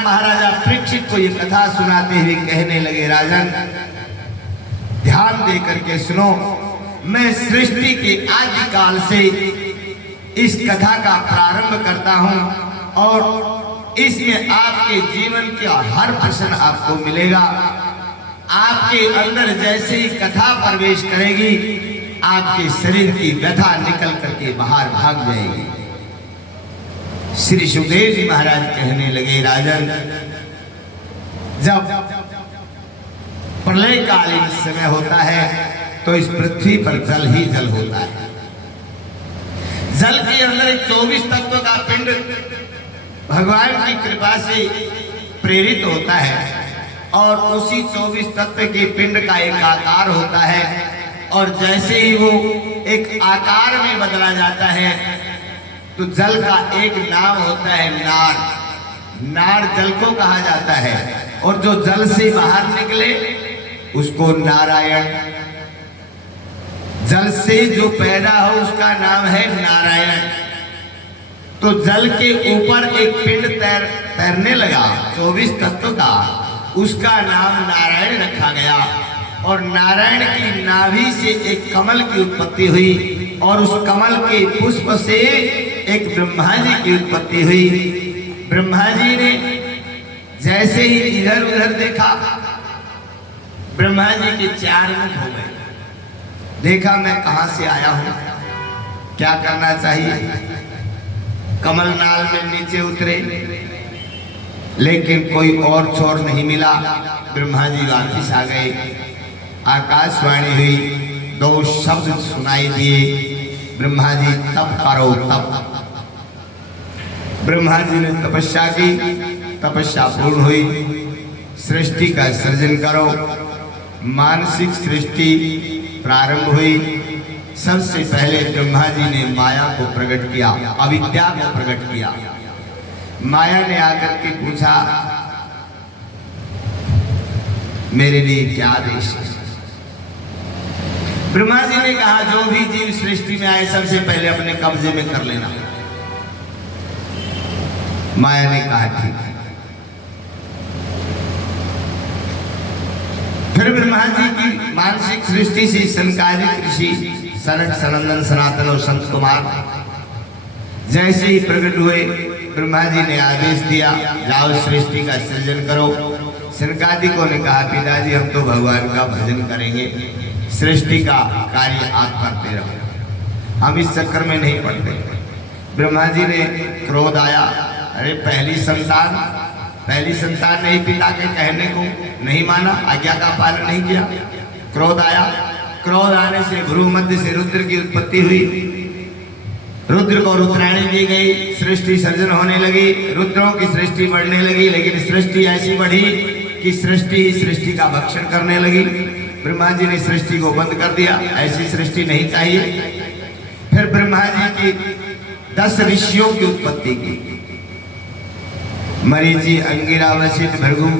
महाराजा परीक्षित को ये कथा सुनाते हुए कहने लगे, राजन ध्यान दे करके सुनो, मैं सृष्टि के आदिकाल से इस कथा का प्रारंभ करता हूं और इसमें आपके जीवन का हर प्रश्न आपको मिलेगा। आपके अंदर जैसे ही कथा प्रवेश करेगी, आपके शरीर की व्यथा निकल करके बाहर भाग जाएगी। श्री सुखदेव जी महाराज कहने लगे, राजन जब प्रलय कालीन समय होता है तो इस पृथ्वी पर जल ही जल होता है। जल के अंदर 24 तत्व का पिंड भगवान की कृपा से प्रेरित होता है और उसी 24 तत्व के पिंड का एक आकार होता है और जैसे ही वो एक आकार में बदला जाता है तो जल का एक नाम होता है नार। नार जल को कहा जाता है और जो जल से बाहर निकले उसको नारायण। जल से जो पैदा हो उसका नाम है नारायण। तो जल के ऊपर एक पिंड तैरने लगा 24 तत्व का, उसका नाम नारायण रखा गया और नारायण की नाभि से एक कमल की उत्पत्ति हुई और उस कमल के पुष्प से एक ब्रह्मा जी की उत्पत्ति हुई। ब्रह्मा जी ने जैसे ही इधर उधर देखा, ब्रह्मा जी के 4 मुख हो गए। देखा मैं कहां से आया हूं, क्या करना चाहिए। कमल नाल में नीचे उतरे लेकिन कोई और छोर नहीं मिला। ब्रह्मा जी वापिस आ गए। आकाशवाणी हुई, 2 शब्द सुनाई दिए, ब्रह्मा जी तप करो तप। ब्रह्मा जी ने तपस्या की, तपस्या पूर्ण हुई। सृष्टि का सृजन करो। मानसिक सृष्टि प्रारंभ हुई। सबसे पहले ब्रह्मा जी ने माया को प्रकट किया, अविद्या को प्रकट किया। माया ने आकर के पूछा, मेरे लिए क्या आदेश है। ब्रह्मा जी ने कहा, जो भी जीव सृष्टि में आए सबसे पहले अपने कब्जे में कर लेना। माया ने कहा ठीक है। फिर ब्रह्मा जी की मानसिक सृष्टि से सनकादिक ऋषि सनक सनंदन सनातन और संत कुमार जैसे ही प्रकट हुए, ब्रह्मा जी ने आदेश दिया, जाओ सृष्टि का सृजन करो। सनकादिकों ने कहा, पिताजी हम तो भगवान का भजन करेंगे, सृष्टि का कार्य आप करते रहो, हम इस चक्कर में नहीं पड़ते। ब्रह्मा जी ने क्रोध आया, अरे पहली संतान नहीं, पिता के कहने को नहीं माना, आज्ञा का पालन नहीं किया। क्रोध आया। क्रोध आने से भ्रू मध्य से रुद्र की उत्पत्ति हुई। रुद्र को रुद्राणी दी गई, सृष्टि सर्जन होने लगी, रुद्रों की सृष्टि बढ़ने लगी। लेकिन सृष्टि ऐसी बढ़ी कि सृष्टि ही सृष्टि का भक्षण करने लगी। ब्रह्मा जी ने सृष्टि को बंद कर दिया, ऐसी सृष्टि नहीं चाहिए। फिर ब्रह्मा जी की 10 ऋषियों की उत्पत्ति की। मरीचि, अंगिरा, वशिष्ठ, भृगु,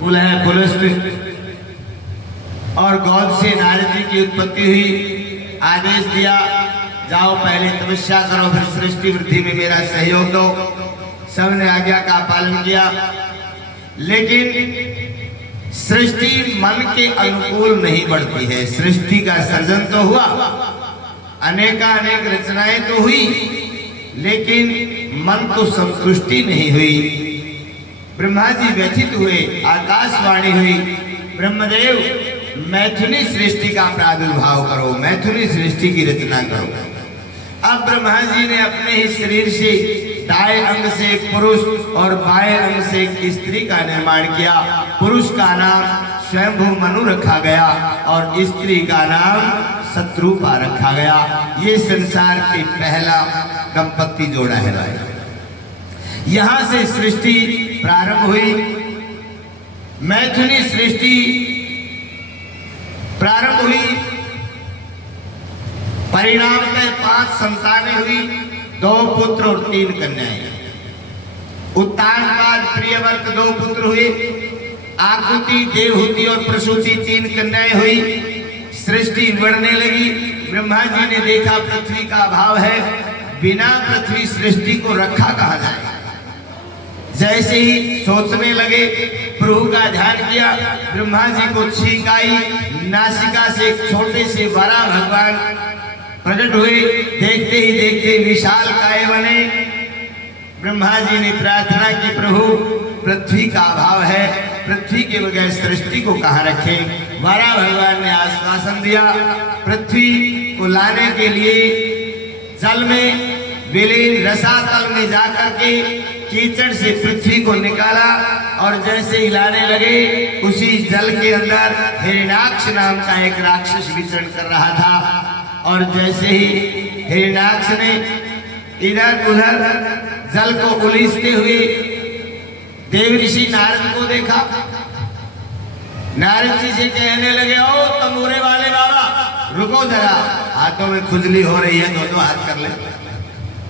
पुलह, पुलस्त्य और गौध से नारद जी की उत्पत्ति हुई। आदेश दिया, जाओ पहले तपस्या करो, फिर सृष्टि वृद्धि में मेरा सहयोग दो। सबने आज्ञा का पालन किया। लेकिन सृष्टि मन के अनुकूल नहीं बढ़ती है। सृष्टि का सर्जन तो हुआ, अनेकानेक रचनाएं तो हुई, लेकिन मन को संतुष्टि नहीं हुई। ब्रह्मा जी व्यथित हुए। आकाशवाणी हुई, ब्रह्मदेव मैथुनी सृष्टि का प्रादुर्भाव करो, मैथुनी सृष्टि की रचना करो। अब ब्रह्मा जी ने अपने ही शरीर से दाएं अंग से एक पुरुष और बाएं अंग से एक स्त्री का निर्माण किया। पुरुष का नाम स्वयंभू मनु रखा गया और स्त्री का नाम शत्रुपा रखा गया। ये संसार की पहला दंपत्ति जोड़ा है। यहां से सृष्टि प्रारंभ हुई। मैथुनी सृष्टि प्रारंभ हुई। परिणाम में 5 संतानें हुई, 2 पुत्र और 3 कन्याएं। उत्तान बाद प्रियव्रत 2 पुत्र हुए। आकृति, देवहूति और प्रसूति 3 कन्याएं हुई। सृष्टि बढ़ने लगी। ब्रह्मा जी ने देखा पृथ्वी का अभाव है, बिना पृथ्वी सृष्टि को रखा कहा जाए। जैसे ही सोचने लगे, प्रभु का ध्यान किया, ब्रह्मा जी को छींक आई, नासिका से एक छोटे से वराह भगवान प्रकट हुए। देखते ही देखते विशाल काय बने। ब्रह्मा जी ने प्रार्थना की, प्रभु पृथ्वी का अभाव है, पृथ्वी के बगैर सृष्टि को कहाँ रखें। वराह भगवान ने आश्वासन दिया, पृथ्वी को लाने के लिए जल में विलीन रसातल में जाकर के कीचड़ से पृथ्वी को निकाला और जैसे हिलाने लगे, उसी जल के अंदर हिरण्याक्ष नाम का एक राक्षस विचरण कर रहा था। और जैसे ही हिरण्याक्ष ने इधर उधर जल को उलीसते हुए देवऋषि नारद को देखा, नारद जी से कहने लगे, ओ तंबूरे वाले बाबा, रुको जरा, हाथों में खुजली हो रही है, दो हाथ कर ले।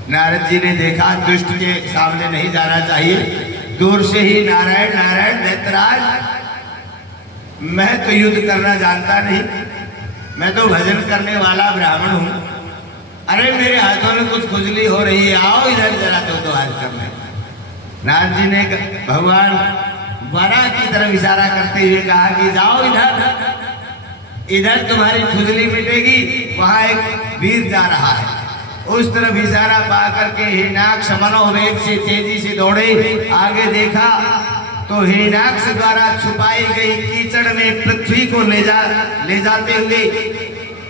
नारद जी ने देखा दुष्ट के सामने नहीं जाना चाहिए, दूर से ही नारायण नारायण दैत्यराज, मैं तो युद्ध करना जानता नहीं, मैं तो भजन करने वाला ब्राह्मण हूं। अरे मेरे हाथों में कुछ खुजली हो रही है, आओ इधर जरा, दो हाथ कर ले। नारद जी ने भगवान वराह की तरफ इशारा करते हुए कहा कि जाओ इधर, इधर तुम्हारी खुजली मिटेगी, वहां एक वीर जा रहा है। उस तरफ इशारा पा करके हिरण्याक्ष मनोवेग से तेजी से दौड़े। आगे देखा तो हिरण्याक्ष द्वारा छुपाई गई कीचड़ में पृथ्वी को ले जाते हुए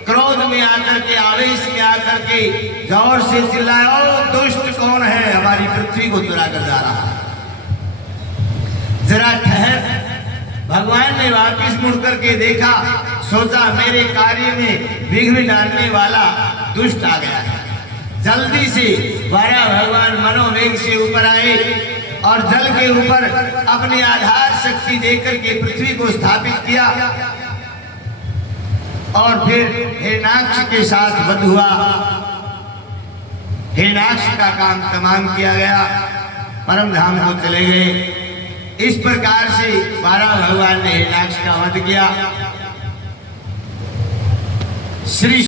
क्रोध में आकर के, आवेश में आकर के जोर से चिल्लाया, ओ दुष्ट कौन है, हमारी पृथ्वी को चुरा कर जा रहा है, जरा ठहर। भगवान ने वापिस मुड़ करके देखा, सोचा मेरे कार्य में विघ्न डालने वाला दुष्ट आ गया है। जल्दी से वराह भगवान मनोवेग से ऊपर आए और जल के ऊपर अपनी आधार शक्ति देकर के पृथ्वी को स्थापित किया और फिर हिरण्याक्ष के साथ वध हुआ। हिरण्याक्ष का काम तमाम किया गया, परम धाम को चले गए। इस प्रकार से वराह भगवान ने हिरण्याक्ष का वध किया। श्री